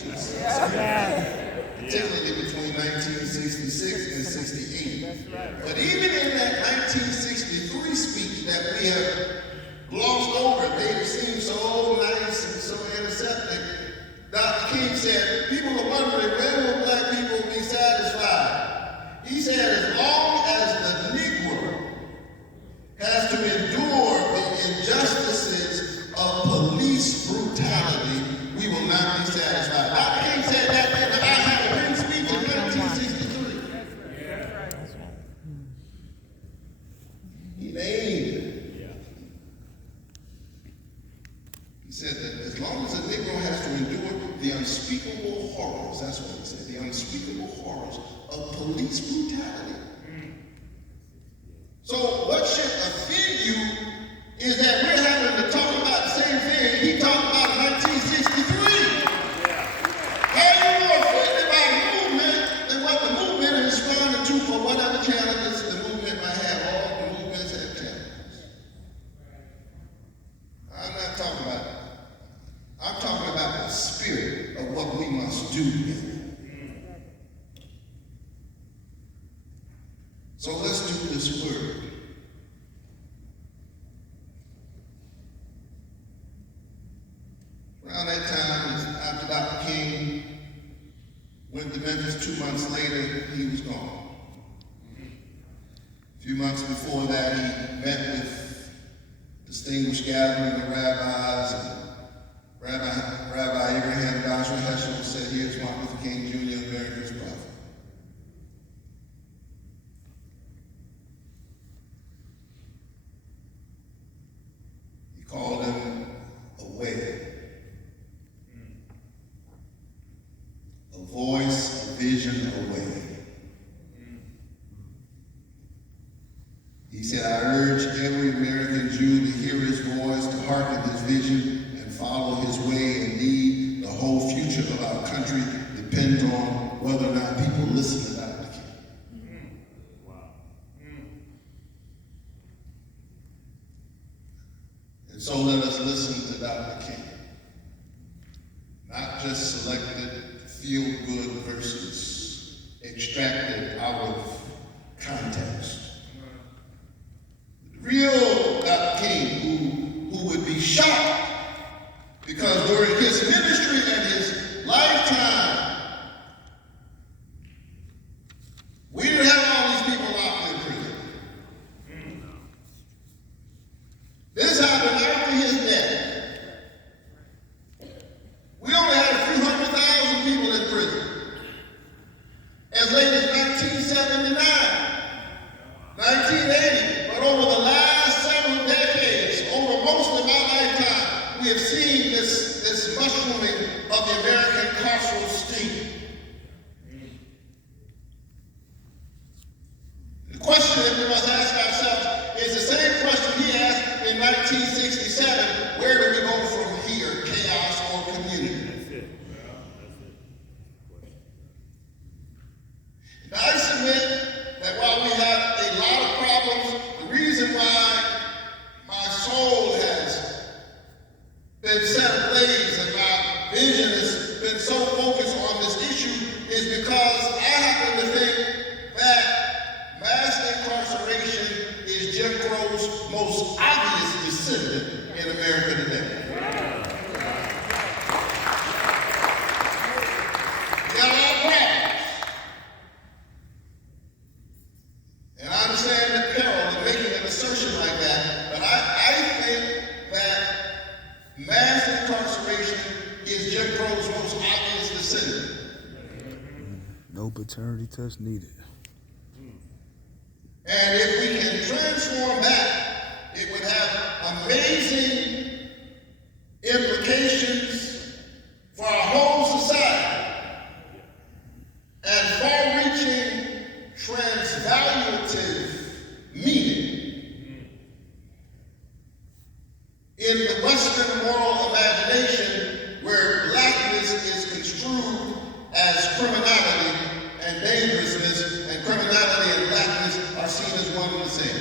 changes, particularly between 1966 and 68. But even in that 1963 speech that we have glossed over, made it seem so nice and so antiseptic, Dr. King said, people are wondering, when will black people be satisfied? He said, as long as the Negro has to endure the injustices of police brutality, we will not be satisfied. Dr. King said that in the I Have a Dream speech in 1963. He named it. He said that as long as the Negro has to endure the unspeakable horrors, that's what he said, the unspeakable horrors of police brutality. So what should offend you is that we're having to talk about the same thing he talked about in 1963. How are you more offended by the movement than what the movement is responding to for whatever challenges the movement might have? All the movements have challenges. I'm not talking about that. I'm talking about the spirit of what we must do together. So let's do this word. Around that time, after Dr. King went to Memphis, 2 months later, he was gone. A few months before that, he met with distinguished gathering of rabbis, and Rabbi Abraham Joshua Echol said, "Here's Martin Luther King Jr., America's prophet." He called him a way, a voice, a vision, a way. He said, "I urge every American Jew to hear his voice, to hearken his vision, and follow his way. Indeed, the whole future of our country depends on whether or not people listen to Dr. King." And so let us listen to Dr. King. Not just selected feel-good verses extracted out of context. The real Dr. King, who would be shocked because during his ministry and his lifetime, we didn't have all these people locked in prison. This happened after his death. We only had a few 100,000 people in prison. As late as 1979, 1980, but over the last several decades, over most of my lifetime, we have seen this mushrooming of the American carceral state. The question that we must ask ourselves is the same question he asked in 1967, where do we go from here, chaos or community? Now, I submit that while we have a lot of problems, the reason why my soul has been set ablaze and my vision has been so focused on this issue is because I happen to think that mass incarceration is Jim Crow's most obvious descendant in America today. There are problems. And I understand the peril in making an assertion like that, but I think that mass incarceration is Jim Crow's most obvious descendant. No paternity test needed. And if we can transform that, it would have amazing implications for our whole society and far-reaching transvaluative meaning in the Western moral imagination, where blackness is construed as criminality and dangerousness, and criminality and blackness are seen as one and the same.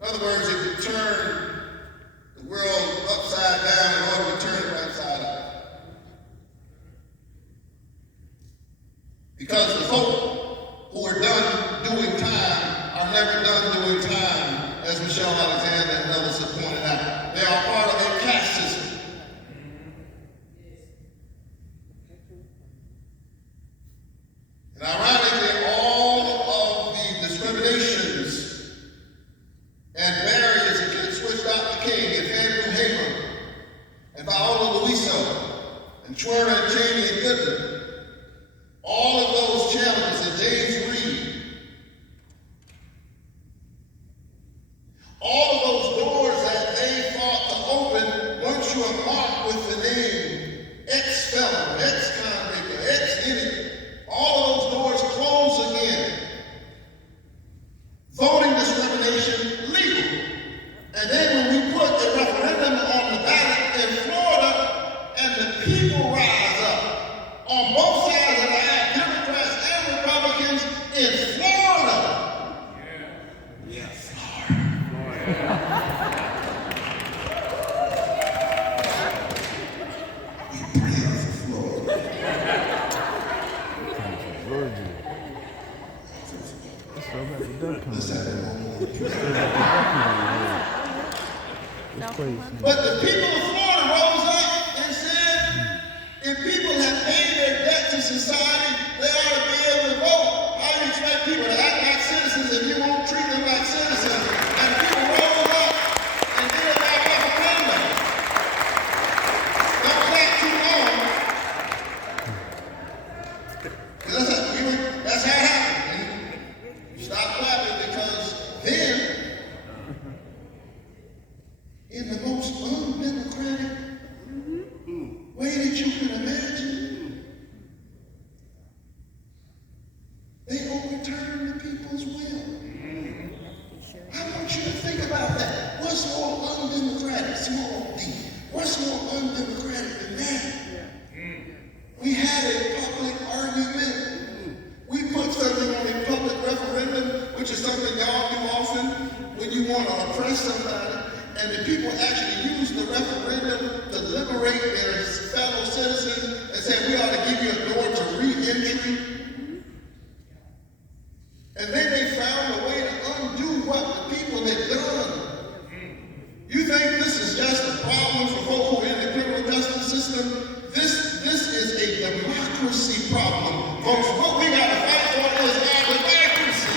In other words, if you turn the world Schwerner and Cheney and Goodman, all of those challenges, and James Reed, all of those doors that they fought to open once you are marked with the name ex-felon, ex-convict, or ex-inmate, all of those doors close again. Voting discrimination legal. And then when we put a referendum on the ballot in Florida and the people rise up on both sides of the aisle, Democrats and Republicans in Florida. Yeah. We pray for Florida. Let's have it on. But the people of Florida rose up and said, if people have paid their debt to society, they ought to be able to vote. How do you expect people to act like citizens if you won't treat them like citizens? And people rose up and did that referendum. Don't take too long. That's how it happened. Stop clapping, because then, in the most undemocratic way that you can imagine, they overturn the people's will. I want you to think about that. What's more undemocratic? Small d. What's more undemocratic than that? We had a public argument. We put something on a public referendum, which is something y'all do often when you want to oppress somebody. And the people actually use the referendum to liberate their fellow citizens and say, we ought to give you a door to re-entry. And then they found a way to undo what the people had done. You think this is just a problem for folks who are in the criminal justice system? This is a democracy problem. Folks, what we got to fight for is our democracy.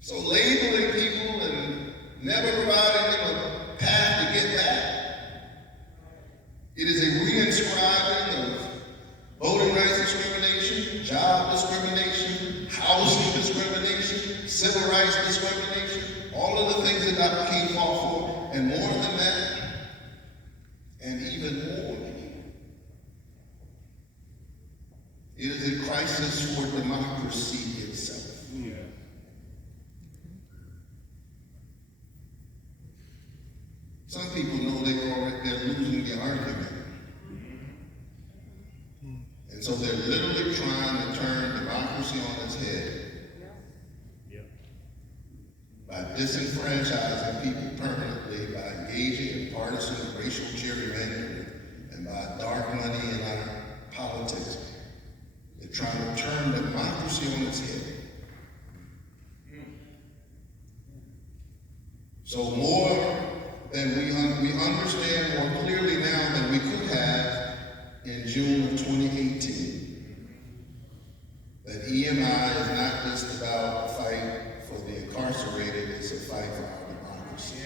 So labeling people and never providing them a path to get back, it is a reinscribing of voting rights discrimination, job discrimination, housing discrimination, civil rights discrimination, all of the things that Dr. King fought for, and more than that, and even more. It is a crisis for democracy itself. Some people know they're losing the argument. And so they're literally trying to turn democracy on its head by disenfranchising people permanently, by engaging in partisan and racial gerrymandering, and by dark money in our politics. They're trying to turn democracy on its head. So more than we understand more clearly now than we could have in June of 2018, that EMI is not just about a fight for the incarcerated, it's a fight for our democracy.